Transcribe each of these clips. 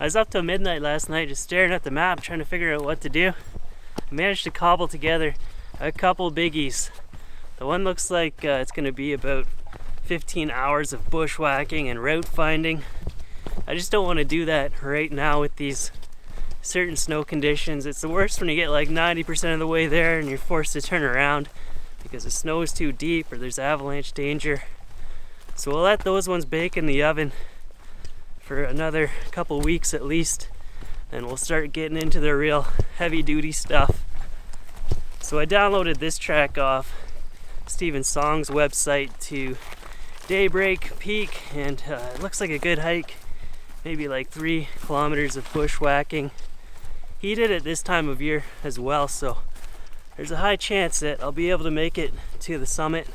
I was up till midnight last night just staring at the map trying to figure out what to do. I managed to cobble together a couple biggies. The one looks like it's going to be about 15 hours of bushwhacking and route finding. I just don't want to do that right now with these certain snow conditions. It's the worst when you get like 90% of the way there and you're forced to turn around because the snow is too deep or there's avalanche danger. So we'll let those ones bake in the oven for another couple weeks at least, and we'll start getting into the real heavy duty stuff. So I downloaded this track off Steven Song's website to Daybreak Peak, and it looks like a good hike, maybe like 3 kilometers of bushwhacking. He did it this time of year as well, so there's a high chance that I'll be able to make it to the summit.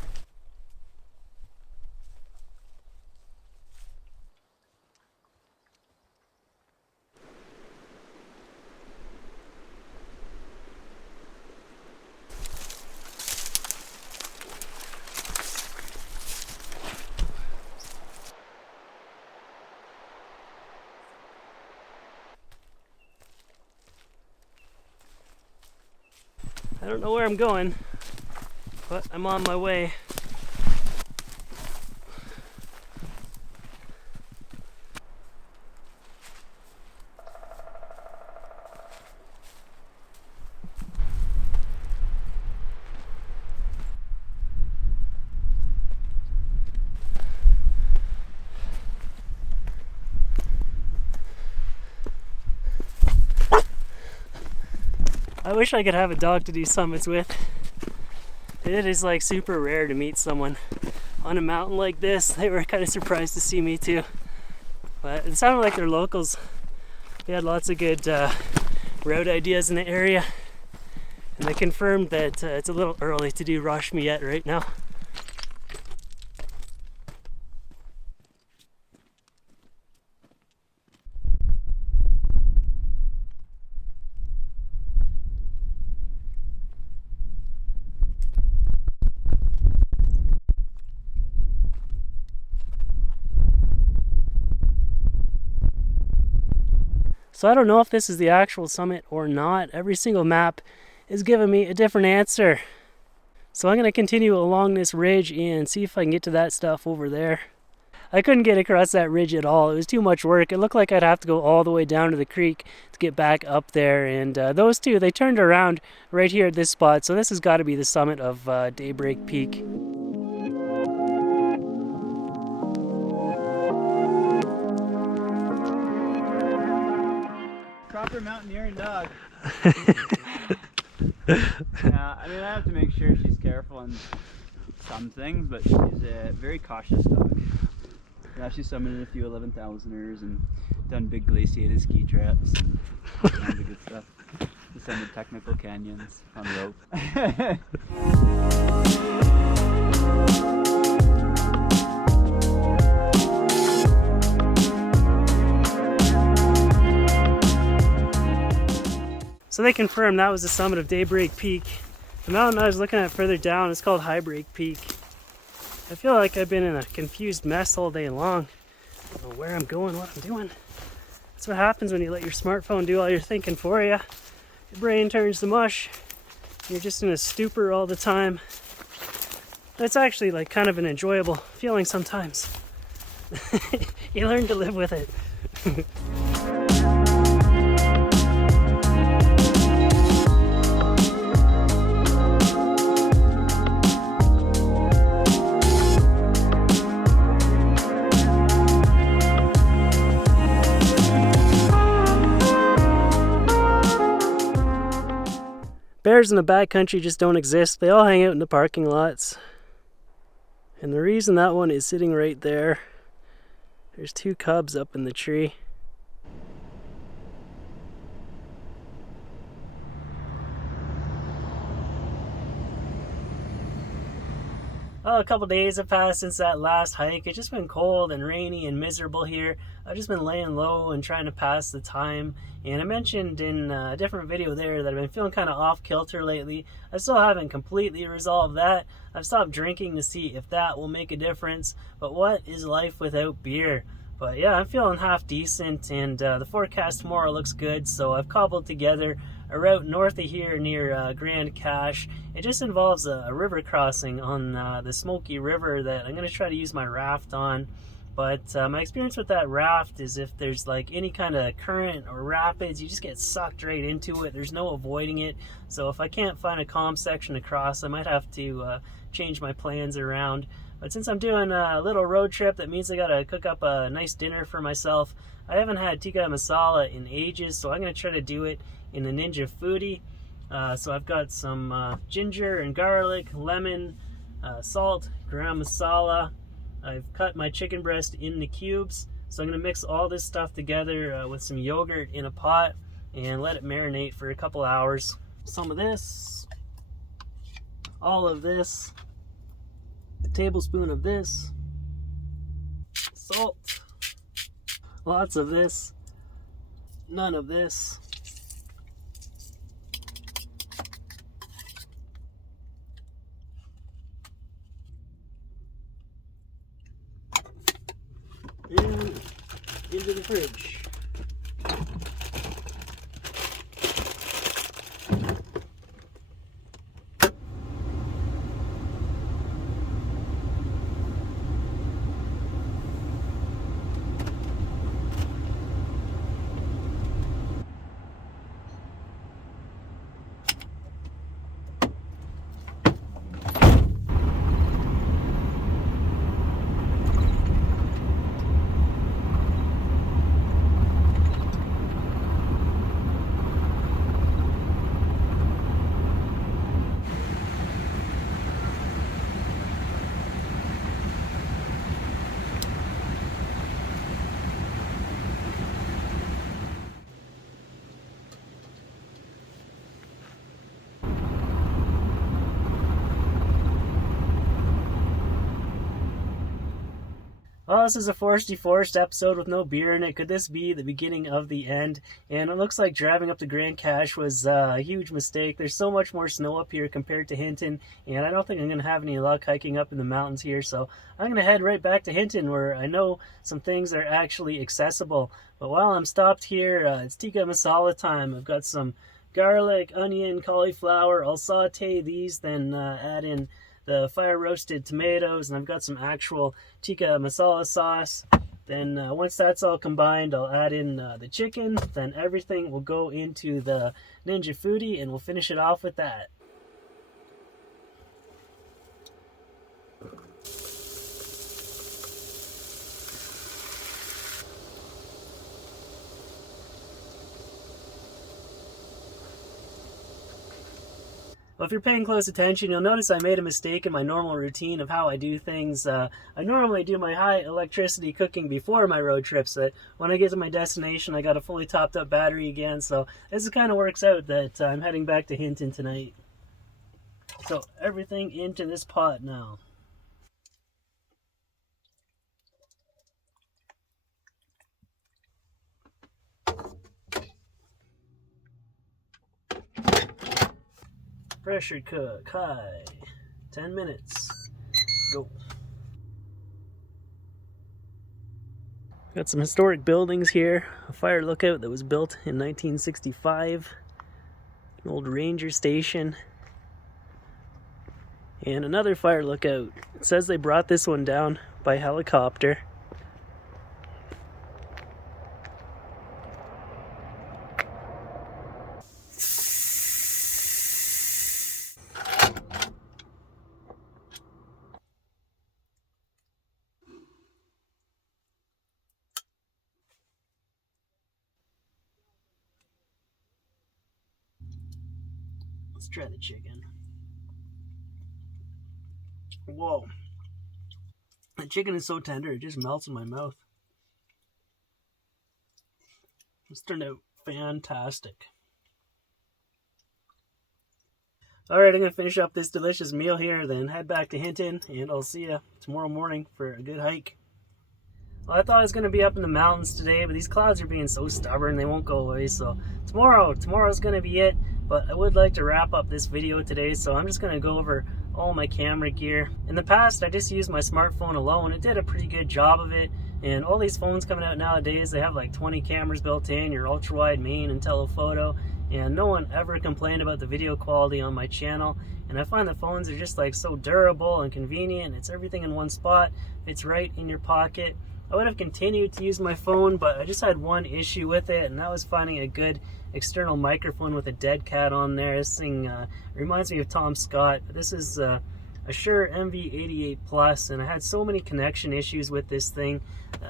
I don't know where I'm going, but I'm on my way. I wish I could have a dog to do summits with. It is like super rare to meet someone on a mountain like this. They were kind of surprised to see me too. But it sounded like they're locals. They had lots of good road ideas in the area. And they confirmed that it's a little early to do Rush Me Yet right now. So I don't know if this is the actual summit or not. Every single map is giving me a different answer. So I'm going to continue along this ridge and see if I can get to that stuff over there. I couldn't get across that ridge at all. It was too much work. It looked like I'd have to go all the way down to the creek to get back up there. And those two, they turned around right here at this spot. So this has got to be the summit of Daybreak Peak. Proper mountaineering dog. Yeah, I mean, I have to make sure she's careful on some things, but she's a very cautious dog. Yeah, she's summited a few 11,000ers and done big glaciated ski traps and all kinds of good stuff. Descended technical canyons on rope. So they confirmed that was the summit of Daybreak Peak. The mountain I was looking at further down is called Highbreak Peak. I feel like I've been in a confused mess all day long. I don't know where I'm going, what I'm doing. That's what happens when you let your smartphone do all your thinking for you. Your brain turns to mush. You're just in a stupor all the time. It's actually like kind of an enjoyable feeling sometimes. You learn to live with it. Bears in the backcountry just don't exist. They all hang out in the parking lots. And the reason that one is sitting right there, there's 2 cubs up in the tree. Well, a couple days have passed since that last hike. It's just been cold and rainy and miserable here. I've just been laying low and trying to pass the time. And I mentioned in a different video there that I've been feeling kind of off kilter lately. I still haven't completely resolved that. I've stopped drinking to see if that will make a difference. But what is life without beer? But yeah, I'm feeling half decent, and the forecast tomorrow looks good, so I've cobbled together a route north of here near Grand Cache. It just involves a river crossing on the Smoky River that I'm going to try to use my raft on. But my experience with that raft is if there's like any kind of current or rapids, you just get sucked right into it. There's no avoiding it. So if I can't find a calm section to cross, I might have to change my plans around. But since I'm doing a little road trip, that means I gotta cook up a nice dinner for myself. I haven't had Tikka Masala in ages, so I'm gonna try to do it in the Ninja Foodi. So I've got some ginger and garlic, lemon, salt, garam masala. I've cut my chicken breast into cubes, so I'm going to mix all this stuff together with some yogurt in a pot and let it marinate for a couple hours. Some of this, all of this, a tablespoon of this, salt, lots of this, none of this. And into the fridge. Well, this is a Foresty Forest episode with no beer in it. Could this be the beginning of the end? And it looks like driving up to Grand Cache was a huge mistake. There's so much more snow up here compared to Hinton, and I don't think I'm going to have any luck hiking up in the mountains here. So I'm going to head right back to Hinton, where I know some things are actually accessible. But while I'm stopped here, it's Tikka Masala time. I've got some garlic, onion, cauliflower. I'll saute these, then add in the fire roasted tomatoes, and I've got some actual Tikka Masala sauce. Then once that's all combined, I'll add in the chicken. Then everything will go into the Ninja Foodi, and we'll finish it off with that. Well, if you're paying close attention, you'll notice I made a mistake in my normal routine of how I do things. I normally do my high electricity cooking before my road trips, but when I get to my destination, I got a fully topped up battery again, so this kind of works out that I'm heading back to Hinton tonight. So everything into this pot now. Pressure cook, high, 10 minutes, go. Got some historic buildings here, a fire lookout that was built in 1965, an old ranger station, and another fire lookout. It says they brought this one down by helicopter. Let's try the chicken. Whoa. The chicken is so tender, it just melts in my mouth. This turned out fantastic. Alright, I'm going to finish up this delicious meal here, then head back to Hinton, and I'll see you tomorrow morning for a good hike. Well, I thought I was going to be up in the mountains today, but these clouds are being so stubborn, they won't go away. So tomorrow's going to be it. But I would like to wrap up this video today, so I'm just going to go over all my camera gear. In the past, I just used my smartphone alone. It did a pretty good job of it, And all these phones coming out nowadays, they have like 20 cameras built in, your ultra wide, main, and telephoto, and no one ever complained about the video quality on my channel. And I find that phones are just like so durable and convenient. It's everything in one spot. It's right in your pocket. I would have continued to use my phone, but I just had one issue with it, and that was finding a good external microphone with a dead cat on there. This thing reminds me of Tom Scott. This is a Shure MV88 Plus, and I had so many connection issues with this thing.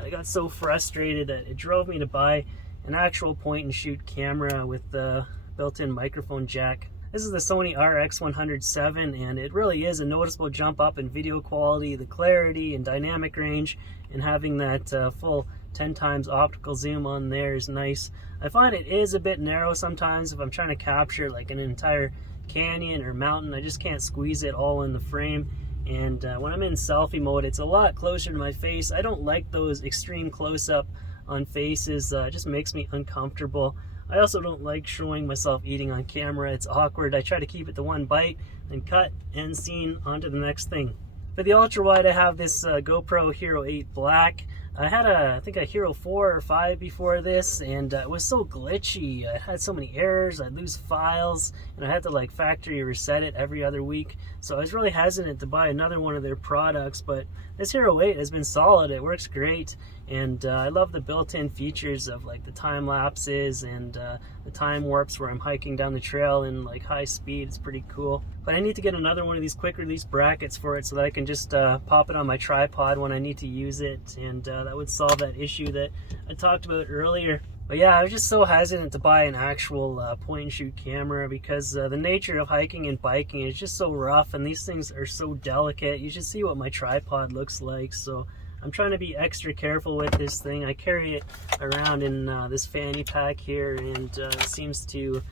I got so frustrated that it drove me to buy an actual point-and-shoot camera with the built-in microphone jack. This is the Sony RX107, and it really is a noticeable jump up in video quality, the clarity and dynamic range, and having that full 10 times optical zoom on there is nice. I find it is a bit narrow sometimes if I'm trying to capture like an entire canyon or mountain. I just can't squeeze it all in the frame. And when I'm in selfie mode, it's a lot closer to my face. I don't like those extreme close-up on faces. It just makes me uncomfortable. I also don't like showing myself eating on camera. It's awkward. I try to keep it to one bite and cut and scene onto the next thing. For the ultra wide, I have this GoPro Hero 8 Black. I had I think a Hero 4 or 5 before this, and it was so glitchy. I had so many errors. I'd lose files, and I had to like factory reset it every other week. So I was really hesitant to buy another one of their products, but this Hero 8 has been solid. It works great, and I love the built-in features of like the time lapses and the time warps where I'm hiking down the trail in like high speed. It's pretty cool. But I need to get another one of these quick release brackets for it so that I can just pop it on my tripod when I need to use it, and that would solve that issue that I talked about earlier. But yeah, I was just so hesitant to buy an actual point-and-shoot camera because the nature of hiking and biking is just so rough, and these things are so delicate. You should see what my tripod looks like, so I'm trying to be extra careful with this thing. I carry it around in this fanny pack here, and it seems to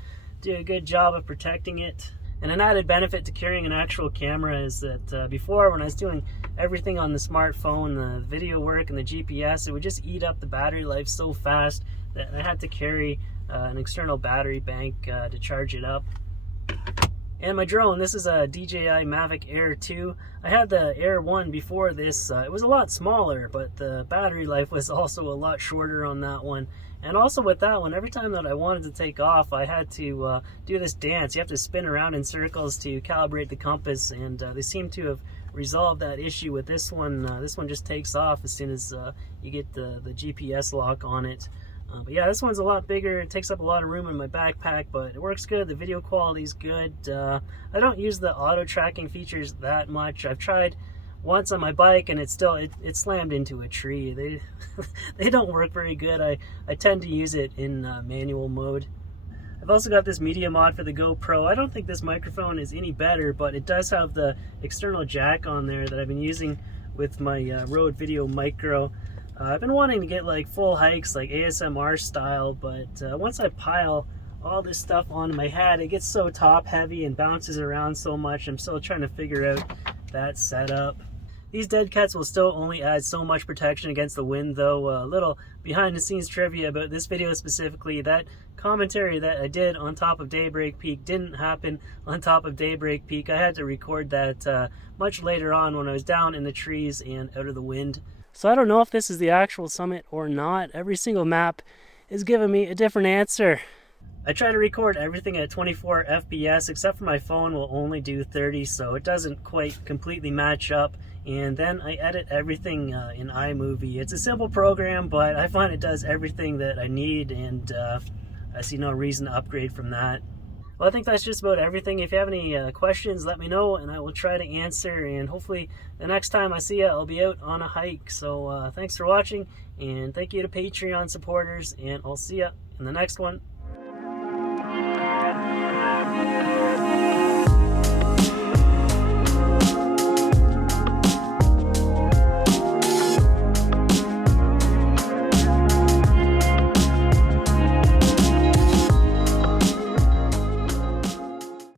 do a good job of protecting it. And an added benefit to carrying an actual camera is that before, when I was doing everything on the smartphone, the video work and the GPS, it would just eat up the battery life so fast that I had to carry an external battery bank to charge it up. And my drone, this is a DJI Mavic Air 2. I had the Air 1 before this. It was a lot smaller, but the battery life was also a lot shorter on that one. And also with that one, every time that I wanted to take off, I had to do this dance. You have to spin around in circles to calibrate the compass, and they seem to have resolved that issue with this one. This one just takes off as soon as you get the GPS lock on it. But yeah, this one's a lot bigger. It takes up a lot of room in my backpack, but it works good. The video quality is good. I don't use the auto tracking features that much. I've tried once on my bike, and it slammed into a tree. They don't work very good. I tend to use it in manual mode. I've also got this media mod for the GoPro. I don't think this microphone is any better, but it does have the external jack on there that I've been using with my Rode Video Micro. I've been wanting to get like full hikes, like ASMR style, but once I pile all this stuff onto my head, it gets so top heavy and bounces around so much. I'm still trying to figure out that setup. These dead cats will still only add so much protection against the wind, though. A little behind the scenes trivia about this video specifically: that commentary that I did on top of Daybreak Peak didn't happen on top of Daybreak Peak. I had to record that much later on when I was down in the trees and out of the wind. So I don't know if this is the actual summit or not. Every single map is giving me a different answer. I try to record everything at 24 FPS, except for my phone will only do 30, so it doesn't quite completely match up. And then I edit everything in iMovie. It's a simple program, but I find it does everything that I need, and I see no reason to upgrade from that. Well, I think that's just about everything. If you have any questions, let me know, and I will try to answer. And hopefully the next time I see you, I'll be out on a hike. So thanks for watching, and thank you to Patreon supporters, and I'll see you in the next one.